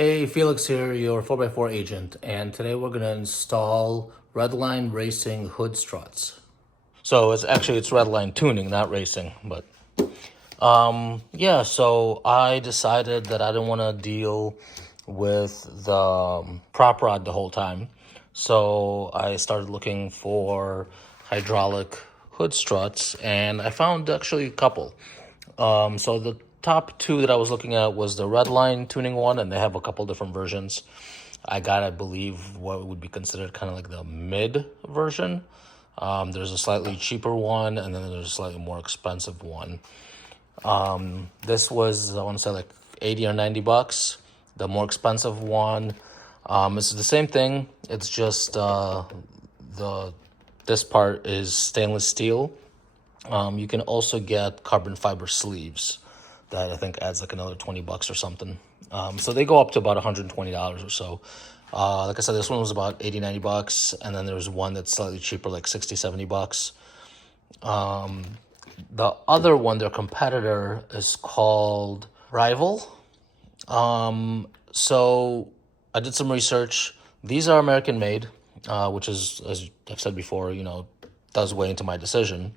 Hey, Felix here, your 4x4 agent, and today we're going to install Redline Racing hood struts. So it's Redline tuning, not racing, but yeah, so I decided that I didn't want to deal with the prop rod the whole time. So I started looking for hydraulic hood struts, and I found actually a couple. So the top two that I was looking at was the Redline tuning one, and they have a couple different versions. I got, I believe, what would be considered kind of like the mid version. There's a slightly cheaper one, and then there's a slightly more expensive one. This was, I want to say, like 80 or 90 bucks. The more expensive one, it's the same thing. It's just this part is stainless steel. You can also get carbon fiber sleeves that I think adds like another 20 bucks or something. So they go up to about $120 or so. Like I said, this one was about 80, 90 bucks. And then there's one that's slightly cheaper, like 60, 70 bucks. The other one, their competitor, is called Rival. So I did some research. These are American made, which is, as I've said before, does weigh into my decision.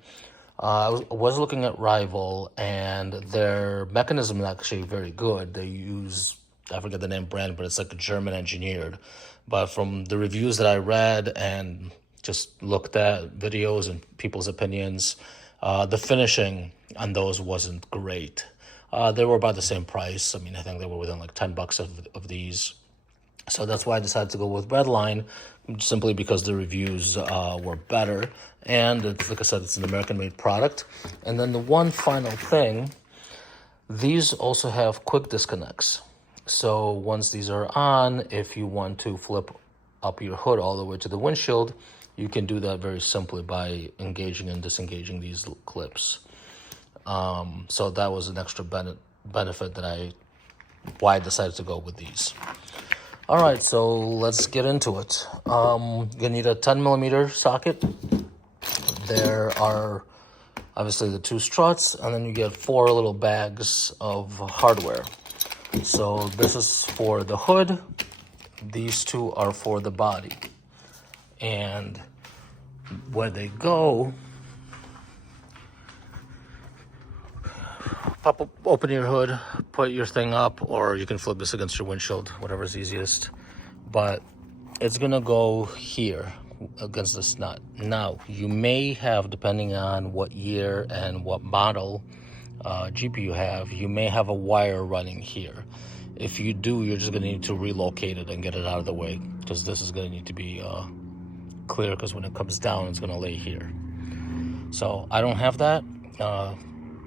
I was looking at Rival, and their mechanism is actually very good. They use, I forget the name brand, but it's like German engineered. But from the reviews that I read and just looked at videos and people's opinions, the finishing on those wasn't great. They were about the same price. I mean, I think they were within like 10 bucks of these. So that's why I decided to go with Redline, simply because the reviews were better. And it's, like I said, it's an American-made product. And then the one final thing, these also have quick disconnects. So once these are on, if you want to flip up your hood all the way to the windshield, you can do that very simply by engaging and disengaging these clips. So that was an extra benefit that why I decided to go with these. All right, so let's get into it. You're gonna need a 10 millimeter socket. There are obviously the two struts, and then you get 4 little bags of hardware. So this is for the hood. These two are for the body. And where they go, open your hood, put your thing up, or you can flip this against your windshield, whatever's easiest. But it's gonna go here against this nut. Now, you may have, depending on what year and what model Jeep you have, you may have a wire running here. If you do, you're just gonna need to relocate it and get it out of the way, because this is gonna need to be clear, because when it comes down, it's gonna lay here. So I don't have that.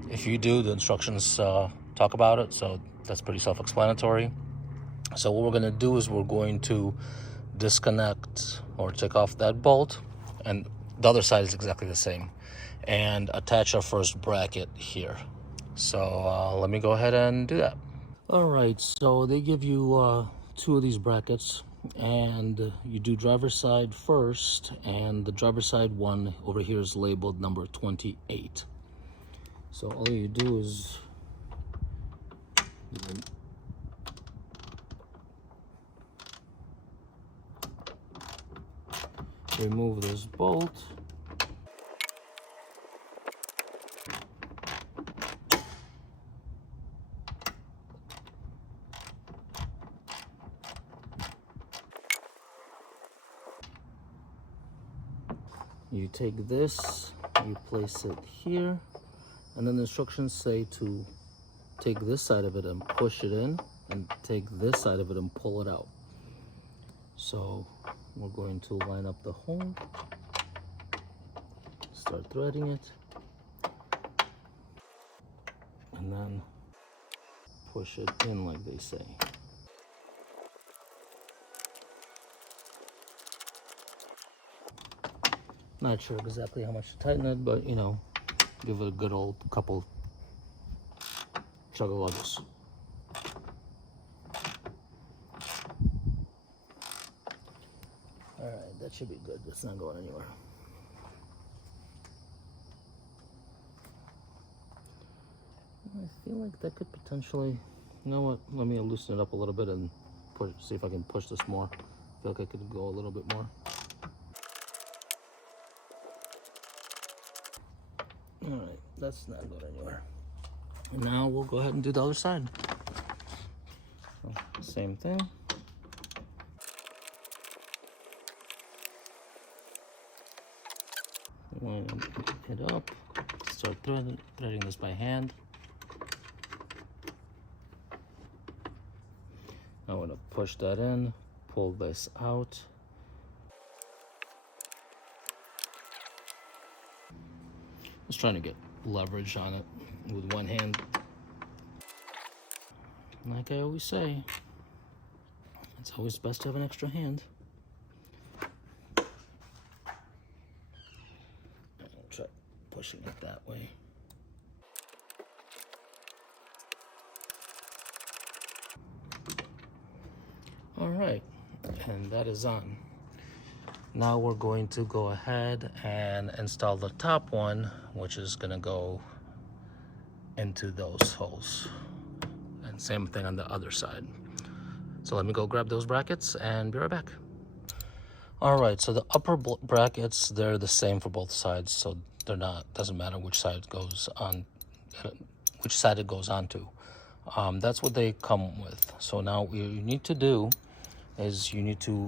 If you do, the instructions talk about it, so that's pretty self-explanatory. So what we're going to do is we're going to disconnect or take off that bolt, and the other side is exactly the same, and attach our first bracket here. So let me go ahead and do that. All right, so they give you 2 of these brackets, and you do driver's side first, and the driver's side one over here is labeled number 28. So all you do is remove this bolt. You take this, you place it here, and then the instructions say to take this side of it and push it in, and take this side of it and pull it out. So we're going to line up the hole, start threading it, and then push it in like they say. Not sure exactly how much to tighten it, but give it a good old couple chug-a-lugs. All right, that should be good. It's not going anywhere. I feel like that could potentially, you know what, let me loosen it up a little bit and see if I can push this more. I feel like I could go a little bit more. All right, that's not going anywhere. And now we'll go ahead and do the other side. So, same thing. Line it up. Start threading this by hand. I want to push that in, pull this out. Just trying to get leverage on it with one hand. Like I always say, it's always best to have an extra hand. I'll try pushing it that way. All right, and that is on. Now we're going to go ahead and install the top one, which is gonna go into those holes. And same thing on the other side. So let me go grab those brackets and be right back. All right, so the upper brackets, they're the same for both sides, so they're not, doesn't matter which side it goes on, onto. That's what they come with. So now what you need to do is you need to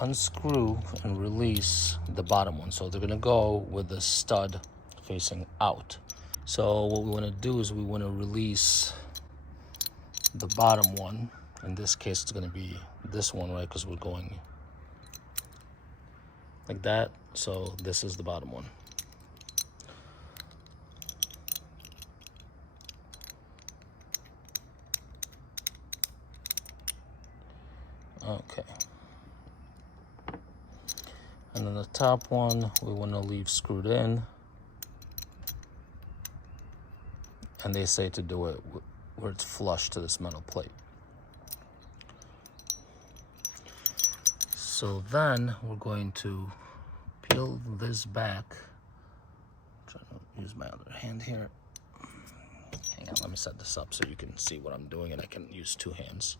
unscrew and release the bottom one. So they're gonna go with the stud facing out. So what we wanna do is we wanna release the bottom one. In this case, it's gonna be this one, right? Because we're going like that. So this is the bottom one. Okay. And then the top one, we want to leave screwed in. And they say to do it where it's flush to this metal plate. So then we're going to peel this back. I'm trying to use my other hand here. Hang on, let me set this up so you can see what I'm doing and I can use two hands.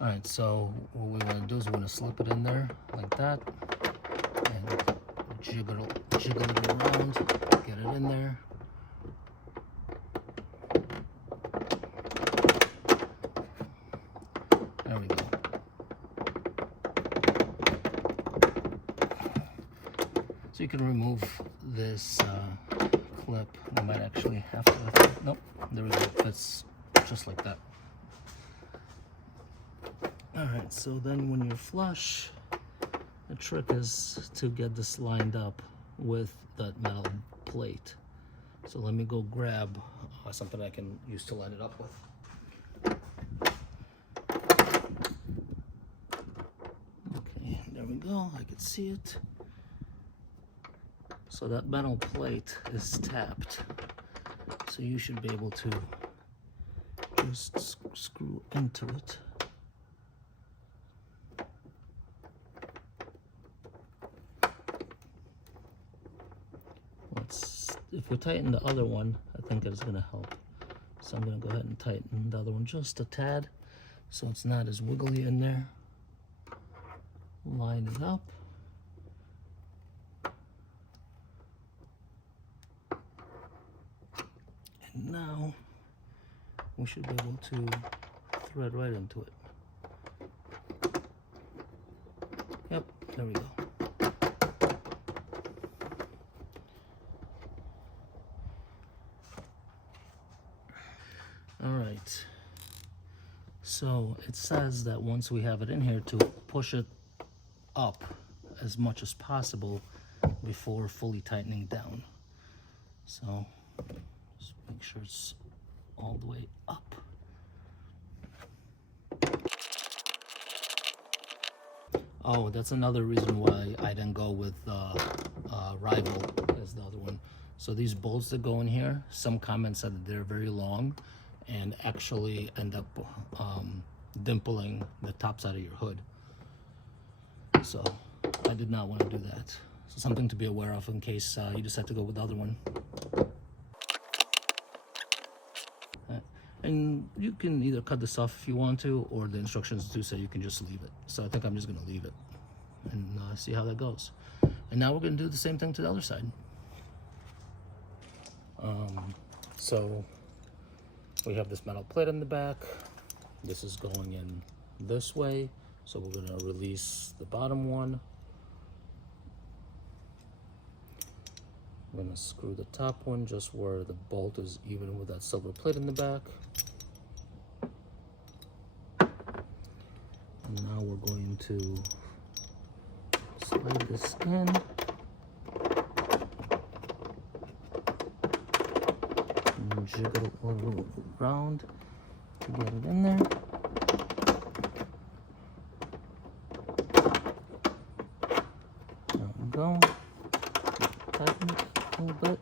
All right, so what we want to do is we want to slip it in there like that and jiggle it around, get it in there. There we go. So you can remove this clip. We might actually have to, nope, there we go, it fits just like that. All right, so then when you're flush, the trick is to get this lined up with that metal plate. So let me go grab something I can use to line it up with. Okay, there we go, I can see it. So that metal plate is tapped. So you should be able to just screw into it. If we tighten the other one, I think it's gonna help. So I'm gonna go ahead and tighten the other one just a tad so it's not as wiggly in there. Line it up. And now we should be able to thread right into it. Yep, there we go. All right, so it says that once we have it in here to push it up as much as possible before fully tightening down. So just make sure it's all the way up. Oh, that's another reason why I didn't go with Rival as the other one. So these bolts that go in here, some comments said that they're very long and actually end up dimpling the top side of your hood. So I did not want to do that. So something to be aware of in case you decide to go with the other one. And you can either cut this off if you want to, or the instructions do say you can just leave it. So I think I'm just gonna leave it and see how that goes. And now we're gonna do the same thing to the other side. So we have this metal plate in the back. This is going in this way. So we're gonna release the bottom one. I'm gonna screw the top one just where the bolt is even with that silver plate in the back. And now we're going to slide this in. And jiggle it a little around to get it in there. There we go. Tighten it a little bit.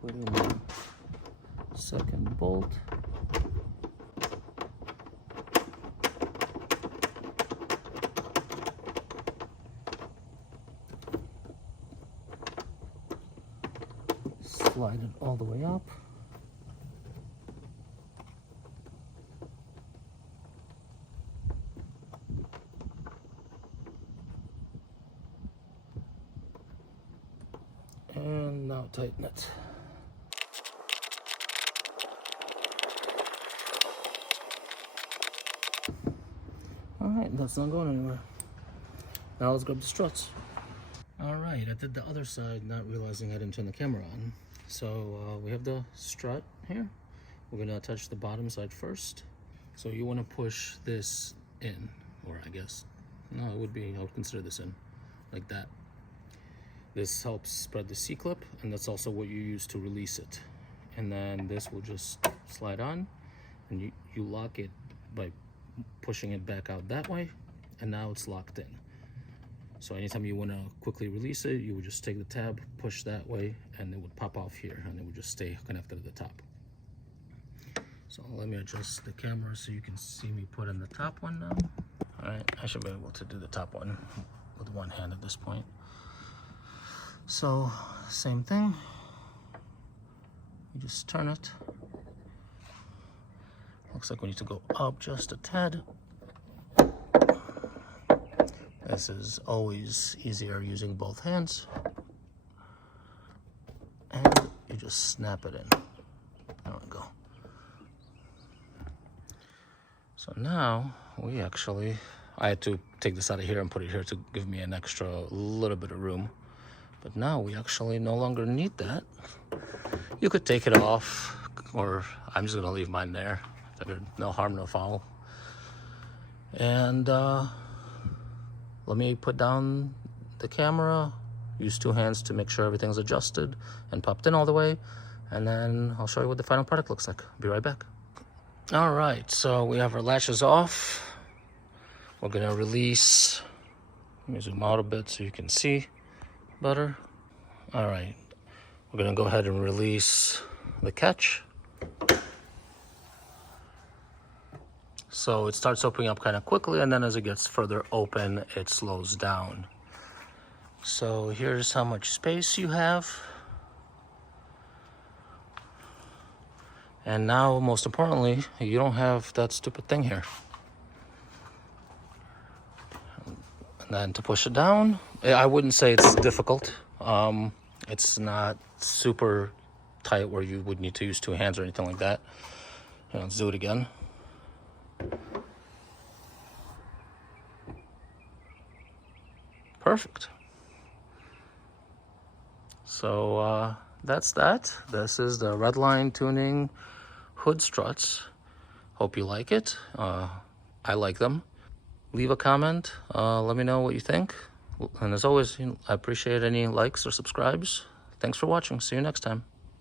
Put in the second bolt. Slide it all the way up. And now tighten it. Alright, that's not going anywhere. Now let's grab the struts. Alright, I did the other side not realizing I didn't turn the camera on. So we have the strut here. We're going to attach the bottom side first. So you want to push this in, or I guess, no, it would be, I would consider this in, like that. This helps spread the C-clip, and that's also what you use to release it. And then this will just slide on, and you lock it by pushing it back out that way, and now it's locked in. So anytime you want to quickly release it, you would just take the tab, push that way, and it would pop off here, and it would just stay connected to the top. So let me adjust the camera so you can see me put in the top one now. All right, I should be able to do the top one with one hand at this point. So same thing, you just turn it. Looks like we need to go up just a tad. This is always easier using both hands. And you just snap it in. There we go. So now we actually, I had to take this out of here and put it here to give me an extra little bit of room. But now we actually no longer need that. You could take it off, or I'm just gonna leave mine there. No harm, no foul. And let me put down the camera, use two hands to make sure everything's adjusted and popped in all the way, and then I'll show you what the final product looks like. Be right back. All right, so we have our latches off. We're gonna release, let me zoom out a bit so you can see better. All right, we're gonna go ahead and release the catch. So it starts opening up kind of quickly, and then as it gets further open, it slows down. So here's how much space you have. And now, most importantly, you don't have that stupid thing here. And then to push it down, I wouldn't say it's difficult. It's not super tight where you would need to use two hands or anything like that. Let's do it again. Perfect. So that's that. This is the Redline tuning hood struts. Hope you like it. I like them. Leave a comment. Let me know what you think. And as always, I appreciate any likes or subscribes. Thanks for watching. See you next time.